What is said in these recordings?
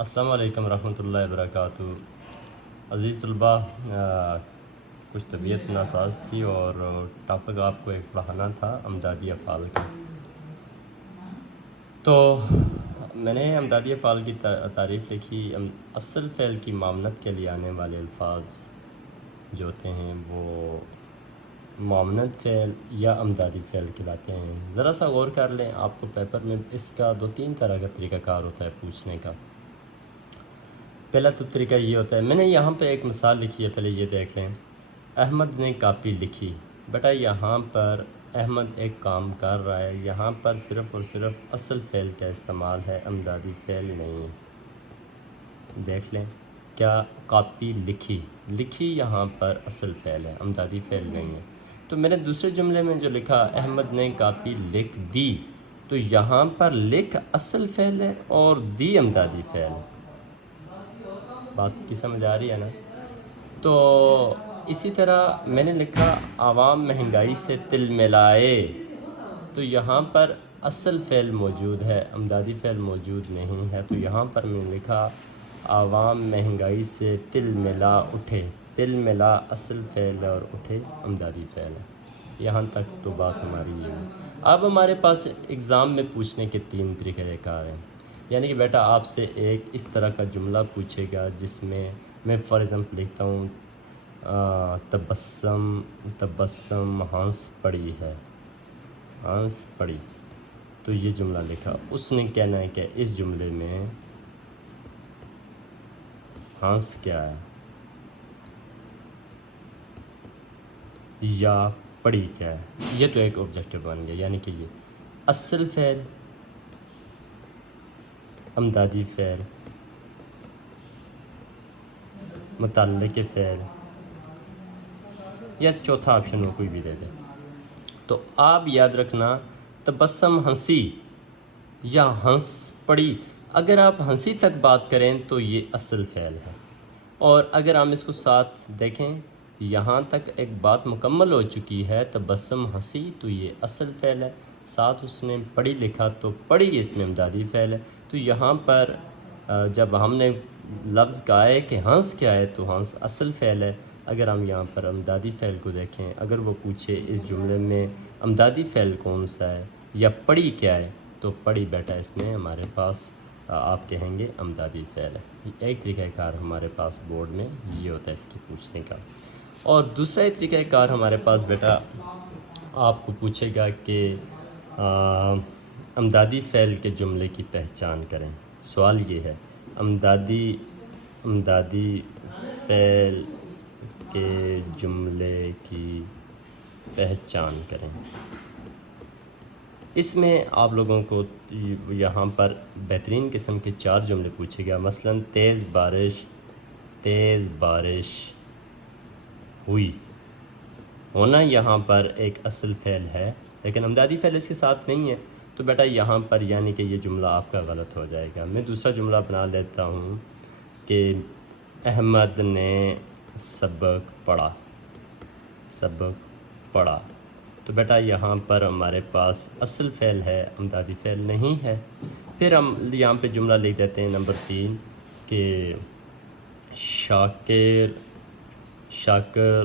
السلام علیکم ورحمۃ اللہ وبرکاتہ۔ عزیز طلباء، کچھ طبیعت ناساز تھی اور ٹاپک آپ کو ایک پڑھانا تھا امدادی افعال کا۔ تو میں نے امدادی افعال کی تعریف لکھی۔ اصل فعل کی معاونت کے لیے آنے والے الفاظ جو ہوتے ہیں وہ معاونت فعل یا امدادی فعل کہلاتے ہیں۔ ذرا سا غور کر لیں، آپ کو پیپر میں اس کا 2-3 طرح کا طریقہ کار ہوتا ہے پوچھنے کا۔ پہلا تو طریقہ یہ ہوتا ہے، میں نے یہاں پہ ایک مثال لکھی ہے، پہلے یہ دیکھ لیں۔ احمد نے کاپی لکھی۔ بیٹا یہاں پر احمد ایک کام کر رہا ہے، یہاں پر صرف اور صرف اصل فعل کا استعمال ہے، امدادی فعل نہیں۔ دیکھ لیں، کیا کاپی لکھی، لکھی یہاں پر اصل فعل ہے، امدادی فعل نہیں ہے۔ تو میں نے دوسرے جملے میں جو لکھا احمد نے کاپی لکھ دی، تو یہاں پر لکھ اصل فعل ہے اور دی امدادی فعل ہے۔ بات کی سمجھ آ رہی ہے نا؟ تو اسی طرح میں نے لکھا عوام مہنگائی سے تل ملائے، تو یہاں پر اصل فعل موجود ہے، امدادی فعل موجود نہیں ہے، تو یہاں پر میں نے لکھا عوام مہنگائی سے تل ملا اٹھے۔ تل ملا اصل فعل ہے اور اٹھے امدادی فعل ہے۔ یہاں تک تو بات ہماری یہ ہے۔ اب ہمارے پاس اگزام میں پوچھنے کے 3 طریقہ کار ہیں، یعنی کہ بیٹا آپ سے ایک اس طرح کا جملہ پوچھے گا جس میں فار ایگزامپل لکھتا ہوں تبسم ہنس پڑی ہے، ہنس پڑی، تو یہ جملہ لکھا۔ اس نے کہنا ہے کہ اس جملے میں ہنس کیا ہے یا پڑی کیا ہے، یہ تو ایک آبجیکٹو بن گیا، یعنی کہ یہ اصل فعل، امدادی فعل، متعلق فعل، یا چوتھا آپشن وہ کوئی بھی دے دے۔ تو آپ یاد رکھنا تبسم ہنسی یا ہنس پڑی، اگر آپ ہنسی تک بات کریں تو یہ اصل فعل ہے، اور اگر ہم اس کو ساتھ دیکھیں یہاں تک ایک بات مکمل ہو چکی ہے، تبسم ہنسی تو یہ اصل فعل ہے، ساتھ اس نے پڑھی لکھا تو پڑھی اس میں امدادی فعل ہے۔ تو یہاں پر جب ہم نے لفظ کہا ہے کہ ہنس کیا ہے تو ہنس اصل فعل ہے۔ اگر ہم یہاں پر امدادی فعل کو دیکھیں، اگر وہ پوچھے اس جملے میں امدادی فعل کون سا ہے یا پڑھی کیا ہے، تو پڑھی بیٹا اس میں ہمارے پاس آپ کہیں گے امدادی فعل ہے۔ ایک طریقہ کار ہمارے پاس بورڈ میں یہ ہوتا ہے اس کی پوچھنے کا۔ اور دوسرا ایک طریقہ کار ہمارے پاس بیٹا آپ کو پوچھے گا کہ امدادی فعل کے جملے کی پہچان کریں۔ سوال یہ ہے امدادی فعل کے جملے کی پہچان کریں۔ اس میں آپ لوگوں کو یہاں پر بہترین قسم کے 4 جملے پوچھے گا، مثلا تیز بارش ہوئی، ہونا یہاں پر ایک اصل فعل ہے لیکن امدادی فعل اس کے ساتھ نہیں ہے، تو بیٹا یہاں پر یعنی کہ یہ جملہ آپ کا غلط ہو جائے گا۔ میں دوسرا جملہ بنا لیتا ہوں کہ احمد نے سبق پڑھا، تو بیٹا یہاں پر ہمارے پاس اصل فعل ہے، امدادی فعل نہیں ہے۔ پھر ہم یہاں پہ جملہ لکھ دیتے ہیں نمبر 3 کہ شاکر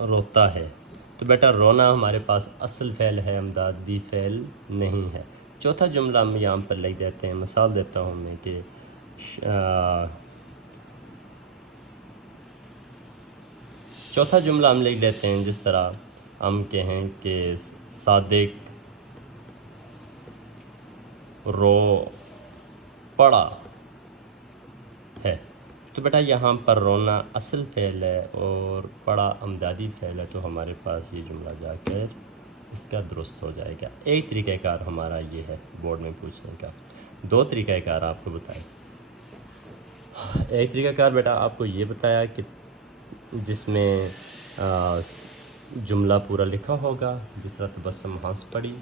روتا ہے، تو بیٹا رونا ہمارے پاس اصل فعل ہے، امدادی فعل نہیں ہے۔ چوتھا جملہ ہم یہاں پر لکھ دیتے ہیں، مثال دیتا ہوں میں کہ چوتھا جملہ ہم لکھ دیتے ہیں جس طرح ہم کہیں کہ صادق رو پڑا ہے، تو بیٹا یہاں پر رونا اصل فعل ہے اور پڑھا امدادی فعل ہے، تو ہمارے پاس یہ جملہ جا کر اس کا درست ہو جائے گا۔ ایک طریقہ کار ہمارا یہ ہے بورڈ میں پوچھنے کا۔ 2 طریقہ کار آپ کو بتائیں۔ ایک طریقہ کار بیٹا آپ کو یہ بتایا کہ جس میں جملہ پورا لکھا ہوگا، جس طرح تبسم ہنس پڑی،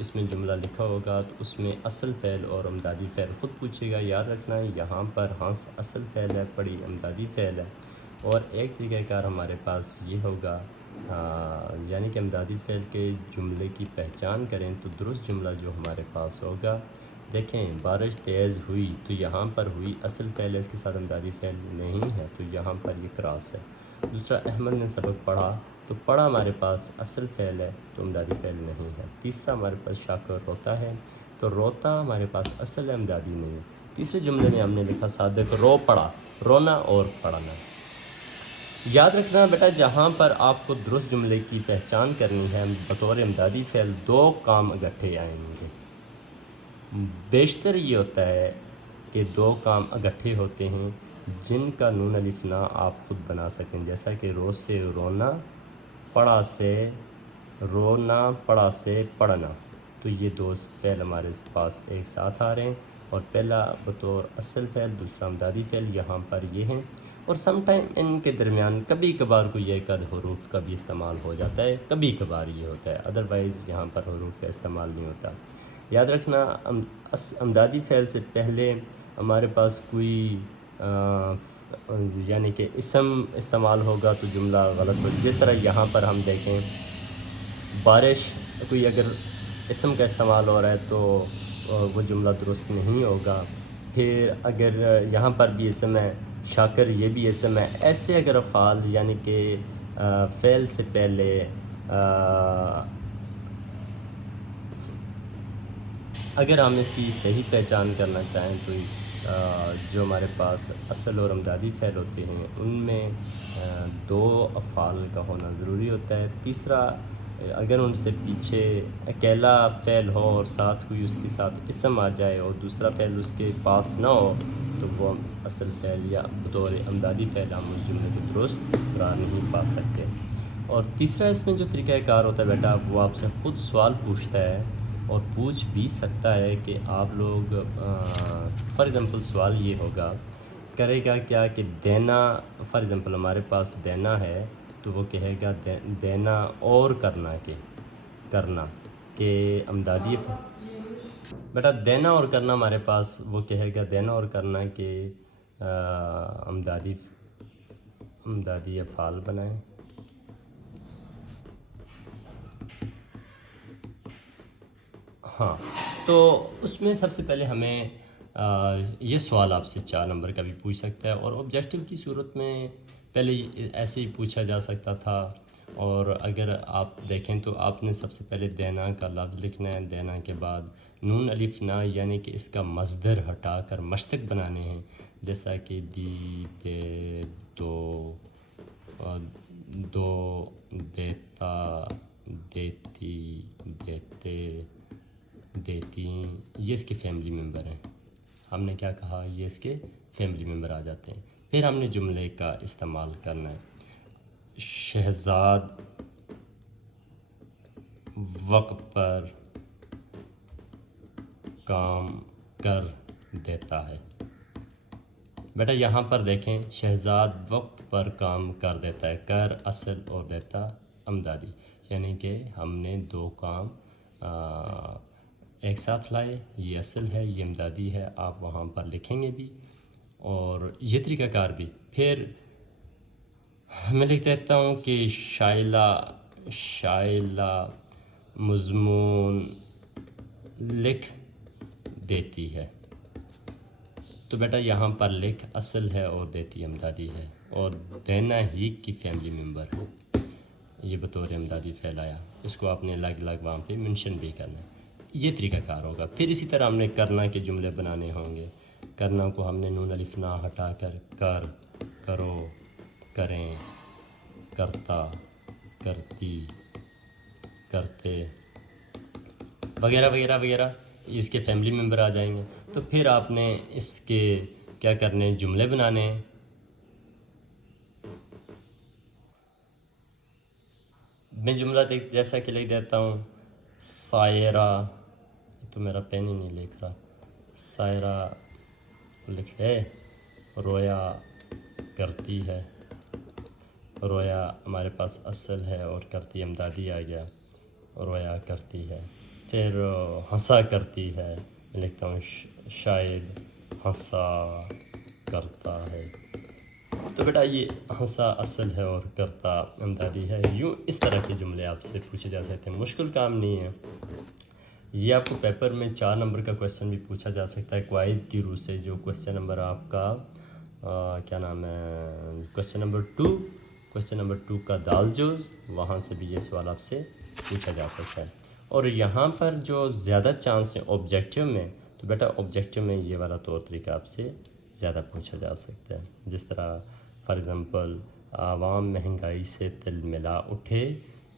اس میں جملہ لکھا ہوگا تو اس میں اصل فعل اور امدادی فعل خود پوچھے گا۔ یاد رکھنا ہے یہاں پر ہنس اصل فعل ہے، پڑی امدادی فعل ہے۔ اور ایک طریقہ کار ہمارے پاس یہ ہوگا یعنی کہ امدادی فعل کے جملے کی پہچان کریں، تو درست جملہ جو ہمارے پاس ہوگا دیکھیں بارش تیز ہوئی تو یہاں پر ہوئی اصل فعل ہے، اس کے ساتھ امدادی فعل نہیں ہے تو یہاں پر یہ کراس ہے۔ دوسرا احمد نے سبق پڑھا تو پڑھا ہمارے پاس اصل فعل ہے تو امدادی فعل نہیں ہے۔ تیسرا ہمارے پاس شاکر روتا ہے تو روتا ہمارے پاس اصل ہے، امدادی نہیں ہے۔ تیسرے جملے میں ہم نے لکھا صادق رو پڑھا، رونا اور پڑھنا۔ یاد رکھنا بیٹا جہاں پر آپ کو درست جملے کی پہچان کرنی ہے بطور امدادی فعل دو کام اکٹھے آئیں گے۔ بیشتر یہ ہوتا ہے کہ دو کام اکٹھے ہوتے ہیں جن کا نون الف نا آپ خود بنا سکیں، جیسا کہ رو سے رونا، پڑھا سے رونا، پڑھا سے پڑھنا، تو یہ دو فعل ہمارے پاس ایک ساتھ آ رہے ہیں، اور پہلا بطور اصل فعل، دوسرا امدادی فعل یہاں پر یہ ہیں، اور سم ٹائم ان کے درمیان کبھی کبھار کو یہ قد حروف کا بھی استعمال ہو جاتا ہے، کبھی کبھار یہ ہوتا ہے، ادروائز یہاں پر حروف کا استعمال نہیں ہوتا۔ یاد رکھنا امدادی فعل سے پہلے ہمارے پاس کوئی یعنی کہ اسم استعمال ہوگا تو جملہ غلط ہو، جس طرح یہاں پر ہم دیکھیں بارش، کوئی اگر اسم کا استعمال ہو رہا ہے تو وہ جملہ درست نہیں ہوگا۔ پھر اگر یہاں پر بھی اسم ہے، شاکر یہ بھی اسم ہے، ایسے اگر افعال یعنی کہ فعل سے پہلے اگر ہم اس کی صحیح پہچان کرنا چاہیں تو جو ہمارے پاس اصل اور امدادی فعل ہوتے ہیں ان میں دو افعال کا ہونا ضروری ہوتا ہے۔ تیسرا اگر ان سے پیچھے اکیلا فعل ہو اور ساتھ کوئی اس کے ساتھ اسم آ جائے اور دوسرا فعل اس کے پاس نہ ہو تو وہ اصل فعل یا بطور امدادی فعل ہم اس جملے کو درست قرار نہیں پا سکتے۔ اور تیسرا اس میں جو طریقہ کار ہوتا ہے بیٹا وہ آپ سے خود سوال پوچھتا ہے، اور پوچھ بھی سکتا ہے کہ آپ لوگ فار ایگزامپل سوال یہ ہوگا کرے گا کیا کہ دینا، فار ایگزامپل ہمارے پاس دینا ہے تو وہ کہے گا دینا اور کرنا کہ امدادی بیٹا دینا اور کرنا ہمارے پاس وہ کہے گا دینا اور کرنا کہ امدادی افعال بنائیں۔ ہاں تو اس میں سب سے پہلے ہمیں یہ سوال آپ سے 4 نمبر کا بھی پوچھ سکتا ہے، اور آبجیکٹیو کی صورت میں پہلے ایسے ہی پوچھا جا سکتا تھا، اور اگر آپ دیکھیں تو آپ نے سب سے پہلے دینا کا لفظ لکھنا ہے، دینا کے بعد نون الف نا یعنی کہ اس کا مصدر ہٹا کر مشتق بنانے ہیں، جیسا کہ دی، دے، دو، دیتا، دیتی، دیتے، دیتی، یہ اس کے فیملی ممبر ہیں۔ ہم نے کیا کہا، یہ اس کے فیملی ممبر آ جاتے ہیں۔ پھر ہم نے جملے کا استعمال کرنا ہے، شہزاد وقت پر کام کر دیتا ہے۔ بیٹا یہاں پر دیکھیں شہزاد وقت پر کام کر دیتا ہے، کر اصل اور دیتا امدادی، یعنی کہ ہم نے دو کام ایک ساتھ لائے، یہ اصل ہے یہ امدادی ہے، آپ وہاں پر لکھیں گے بھی اور یہ طریقہ کار بھی۔ پھر میں لکھ دیتا ہوں کہ شائلہ مضمون لکھ دیتی ہے، تو بیٹا یہاں پر لکھ اصل ہے اور دیتی امدادی ہے، اور دینا ہی کی فیملی ممبر ہے، یہ بطور امدادی فعل آیا، اس کو آپ نے الگ الگ وہاں پہ منشن بھی کرنا ہے، یہ طریقہ کار ہوگا۔ پھر اسی طرح ہم نے کرنا کے جملے بنانے ہوں گے، کرنا کو ہم نے نون الف نا ہٹا کر کر، کرو، کریں، کرتا، کرتی، کرتے وغیرہ وغیرہ وغیرہ، اس کے فیملی ممبر آ جائیں گے۔ تو پھر آپ نے اس کے کیا کرنے، جملے بنانے ہیں۔ میں جملہ جیسا کہ لکھ دیتا ہوں، سائرہ، تو میرا پین ہی نہیں لکھ رہا، سائرہ لکھ لے، رویا کرتی ہے، رویا ہمارے پاس اصل ہے اور کرتی امدادی آ گیا، رویا کرتی ہے۔ پھر ہنسا کرتی ہے، میں لکھتا ہوں شاید ہنسا کرتا ہے، تو بیٹا یہ ہنسا اصل ہے اور کرتا امدادی ہے۔ یوں اس طرح کے جملے آپ سے پوچھے جا سکتے ہیں، مشکل کام نہیں ہے۔ یہ آپ کو پیپر میں 4 نمبر کا کویسچن بھی پوچھا جا سکتا ہے قواعد کی روح سے، جو کویسچن نمبر آپ کا کیا نام ہے، کویسچن نمبر 2 کا دال جوز، وہاں سے بھی یہ سوال آپ سے پوچھا جا سکتا ہے۔ اور یہاں پر جو زیادہ چانس ہیں آبجیکٹیو میں، تو بیٹا آبجیکٹیو میں یہ والا طور طریقہ آپ سے زیادہ پوچھا جا سکتا ہے، جس طرح فار ایگزامپل عوام مہنگائی سے تل ملا اٹھے،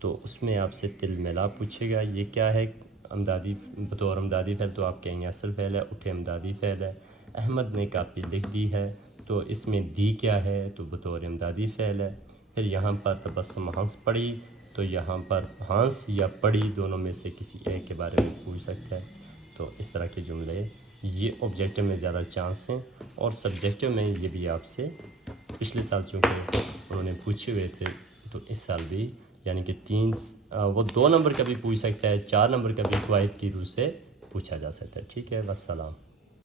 تو اس میں آپ سے تل ملا پوچھے گا، یہ کیا ہے امدادی، بطور امدادی فعل تو آپ کہیں گے اصل فعل ہے، اٹھے امدادی فعل ہے۔ احمد نے کاپی لکھ دی ہے، تو اس میں دی کیا ہے، تو بطور امدادی فعل ہے۔ پھر یہاں پر تبسم ہنس پڑی، تو یہاں پر ہنس یا پڑی دونوں میں سے کسی ایک کے بارے میں پوچھ سکتا ہے۔ تو اس طرح کے جملے یہ آبجیکٹیو میں زیادہ چانس ہیں، اور سبجیکٹیو میں یہ بھی آپ سے پچھلے سال چونکہ انہوں نے پوچھے ہوئے تھے، تو اس سال بھی یعنی کہ وہ 2 نمبر کا بھی پوچھ سکتا ہے، 4 نمبر کا بھی قواعد کی روح سے پوچھا جا سکتا ہے۔ ٹھیک ہے، والسلام۔